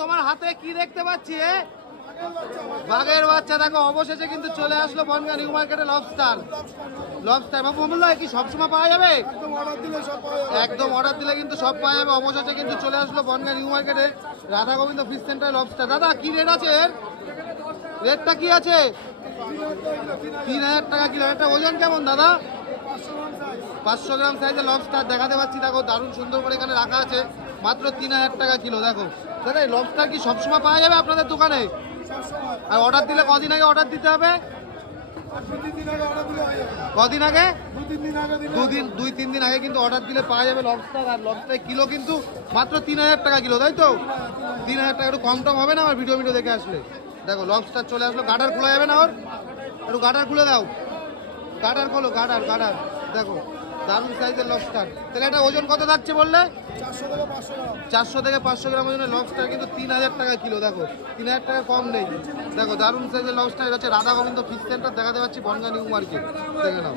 তোমার হাতে কি দেখতে পাচ্ছি? বাঘের বাচ্চা। দেখো অবশেষে কিন্তু চলে আসলো বনগাঁ নিউ মার্কেটে লবস্টার। বাবু অমূল্য কি সবসময় পাওয়া যাবে? একদম অর্ডার দিলে কিন্তু সব পাওয়া যাবে। অবশেষে কিন্তু চলে আসলো বনগাঁ নিউ মার্কেটে রাধা গোবিন্দ ফিশ সেন্টারে লবস্টার। দাদা কি রেট আছে এর? রেটটা কি আছে? 3000 টাকা কিলো। একটা ওজন কেমন দাদা? 500 গ্রাম সাইজের লবস্টার দেখাতে পাচ্ছি। দেখো দারুণ সুন্দর করে এখানে রাখা আছে, মাত্র 3000 টাকা কিলো। দেখো দাদা এই লবস্টার কি সবসময় পাওয়া যাবে আপনাদের দোকানে? আর অর্ডার দিলে কদিন আগে অর্ডার দিতে হবে? কদিন আগে? 2-3 দিন আগে কিন্তু অর্ডার দিলে পাওয়া যাবে লবস্টার। আর লবস্টার কিলো কিন্তু মাত্র 3000 টাকা কিলো, তাই তো? 3000 টাকা। একটু কম টম হবে না আমার ভিডিও দেখে আসলে? দেখো লবস্টার চলে আসলো। গার্ডার খোলা যাবে না ওর? একটু গার্ডার খুলে দাও। গার্ডার খোলো, গার্ডার। দেখো দারুণ সাইজের লবস্টার। তাহলে এটা ওজন কত থাকছে বললে? 400 থেকে 500 গ্রাম ওজনের লবস্টার কিন্তু 3000 টাকা কিলো। দেখো 3000 টাকা কম নেই। দেখো দারুণ সাইজের লবস্টার। এটা হচ্ছে রাধা গোবিন্দ ফিশ সেন্টার দেখাতে পাচ্ছি বনগাঁ নিউ মার্কেট। দেখে নাও।